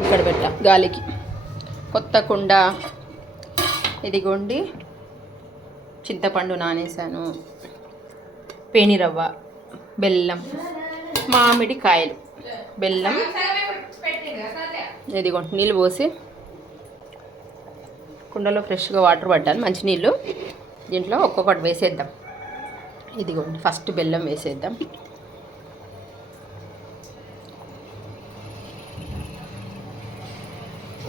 ఇక్కడ పెట్టా గాలికి. కొత్త కుండ ఇదిగోండి. చింతపండు నానేసాను, పేనిరవ్వ, బెల్లం, మామిడికాయలు, బెల్లం, ఇదిగోండి నీళ్ళు పోసి కుండలో ఫ్రెష్గా వాటర్ పట్టాలి, మంచినీళ్ళు. దీంట్లో ఒక్కొక్కటి వేసేద్దాం. ఇదిగోండి ఫస్ట్ బెల్లం వేసేద్దాం.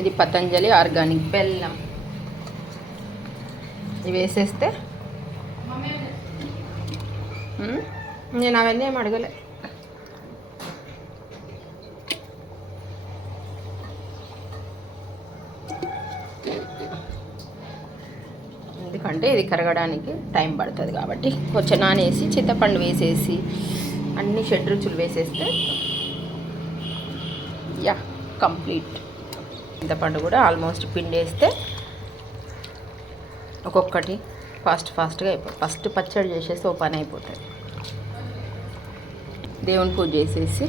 ఇది పతంజలి ఆర్గానిక్ బెల్లం. ఇవి వేసేస్తే నేను అవన్నీ ఏం అడగలే. ఎందుకంటే ఇది కరగడానికి టైం పడుతుంది కాబట్టి కొంచెం నానేసి చింతపండు వేసేసి అన్ని షడ్రుచులు వేసేస్తే యా కంప్లీట్. చింతపండు కూడా ఆల్మోస్ట్ పిండేస్తే ఒక్కొక్కటి ఫాస్ట్గా అయిపోతుంది. ఫస్ట్ పచ్చడి చేసేసి ఓ పని అయిపోతుంది. దేవుని పూజ చేసేసి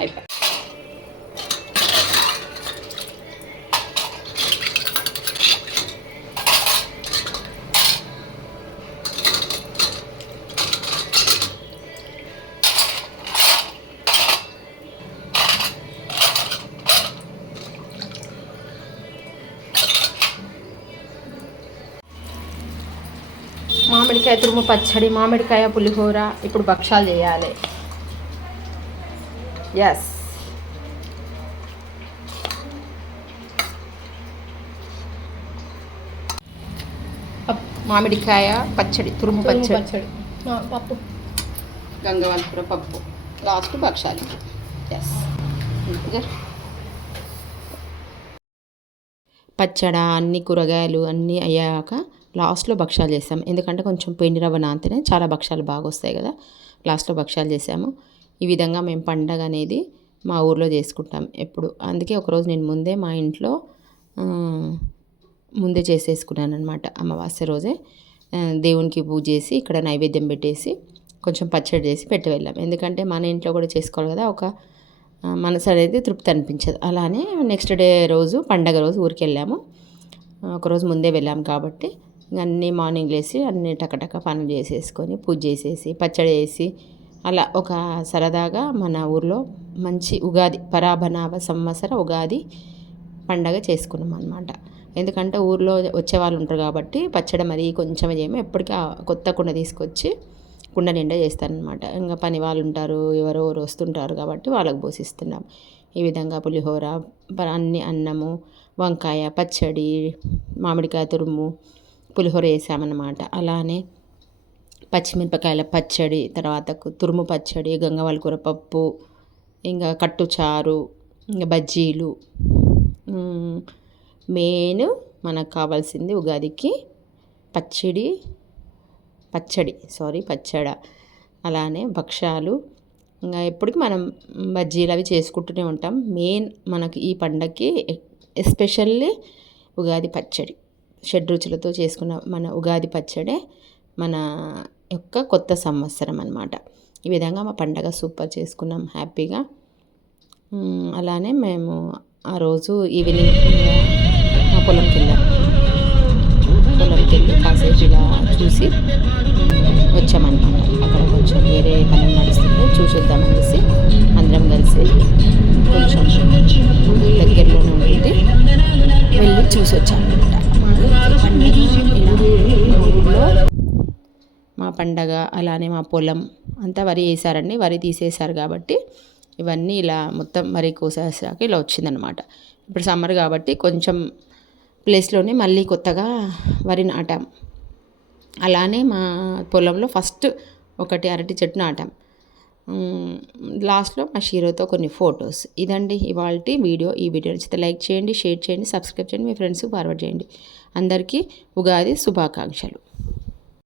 అయిపోయి మామిడికాయ తురుము పచ్చడి, మామిడికాయ పులిహోర. ఇప్పుడు భక్షాలు చేయాలి. ఎస్, మామిడికాయ పచ్చడి, తురుము పచ్చడి, పప్పు, గంగవల్పుర పప్పు, లాస్ట్ భక్షాలు. ఎస్, పచ్చడి అన్ని కూరగాయలు అన్నీ అయ్యాక లాస్ట్లో భక్షాలు చేసాము. ఎందుకంటే కొంచెం పిండి రవ్వ నానితేనే చాలా భక్షాలు బాగా వస్తాయి కదా. లాస్ట్లో భక్షాలు చేసాము. ఈ విధంగా మేము పండగ అనేది మా ఊర్లో చేసుకుంటాం ఎప్పుడు. అందుకే ఒకరోజు నేను ముందే మా ఇంట్లో ముందే చేసేసుకున్నాను అనమాట. అమావాస్య రోజే దేవునికి పూజ చేసి ఇక్కడ నైవేద్యం పెట్టేసి కొంచెం పచ్చడి చేసి పెట్టి వెళ్ళాం. ఎందుకంటే మన ఇంట్లో కూడా చేసుకోవాలి కదా, ఒక మనసు అనేది తృప్తి అనిపించదు. అలానే నెక్స్ట్ డే రోజు పండగ రోజు ఊరికి వెళ్ళాము. ఒకరోజు ముందే వెళ్ళాము కాబట్టి అన్నీ మార్నింగ్ లేసి అన్నీ టకటక పనులు చేసేసుకొని పూజ చేసేసి పచ్చడి వేసి అలా ఒక సరదాగా మన ఊర్లో మంచి ఉగాది పరాభనావ సంవత్సర ఉగాది పండగ చేసుకున్నాం అనమాట. ఎందుకంటే ఊర్లో వచ్చేవాళ్ళు ఉంటారు కాబట్టి పచ్చడి మరీ కొంచెం చేయము. ఎప్పటికీ కొత్త కుండ తీసుకొచ్చి కుండ నిండా చేస్తానమాట. ఇంకా పని వాళ్ళు ఉంటారు, ఎవరెవరు వస్తుంటారు కాబట్టి వాళ్ళకు పోసిస్తున్నాం. ఈ విధంగా పులిహోర, అన్ని అన్నము, వంకాయ పచ్చడి, మామిడికాయ తురుము, పులిహోర వేసామన్నమాట. అలానే పచ్చిమిరపకాయల పచ్చడి, తర్వాత తురుము పచ్చడి, గంగవల్పుర పప్పు, ఇంకా కట్టుచారు, ఇంకా బజ్జీలు. మెయిన్ మనకు కావాల్సింది ఉగాదికి పచ్చడి, అలానే భక్షాలు. ఇంకా ఎప్పటికీ మనం బజ్జీలు అవి చేసుకుంటూనే ఉంటాం. మెయిన్ మనకి ఈ పండగకి ఎస్పెషల్లీ ఉగాది పచ్చడి, షడ్రుచులతో చేసుకున్న మన ఉగాది పచ్చడే మన యొక్క కొత్త సంవత్సరం అన్నమాట. ఈ విధంగా మా పండగ సూపర్ చేసుకున్నాం హ్యాపీగా. అలానే మేము ఆ రోజు ఈవినింగ్ మా పొలంకి వెళ్ళి కాసేపు ఇలా చూసి వచ్చామన్నమాట. అక్కడ కొంచెం వేరే పని నడుస్తుంటే చూసొద్దామనేసి అందరం కలిసి కొంచెం దగ్గరలోనే ఉండి వెళ్ళి చూసి వచ్చామన్నమాట. మా పండగ అలానే మా పొలం అంతా వరి వేసారండి. వరి తీసేశారు కాబట్టి ఇవన్నీ ఇలా మొత్తం వరి కోసేసాక ఇలా వచ్చిందనమాట. ఇప్పుడు సమ్మర్ కాబట్టి కొంచెం ప్లేస్లోనే మళ్ళీ కొత్తగా వరి నాటాం. అలానే మా పొలంలో ఫస్ట్ ఒకటి అరటి చెట్టు నాటాం. లాస్ట్లో మా షీరోతో కొన్ని ఫొటోస్. ఇదండి ఇవాల్టి వీడియో. ఈ వీడియో నచ్చితే లైక్ చేయండి, షేర్ చేయండి, సబ్స్క్రైబ్ చేయండి, మీ ఫ్రెండ్స్కి ఫార్వర్డ్ చేయండి. అందరికీ ఉగాది శుభాకాంక్షలు.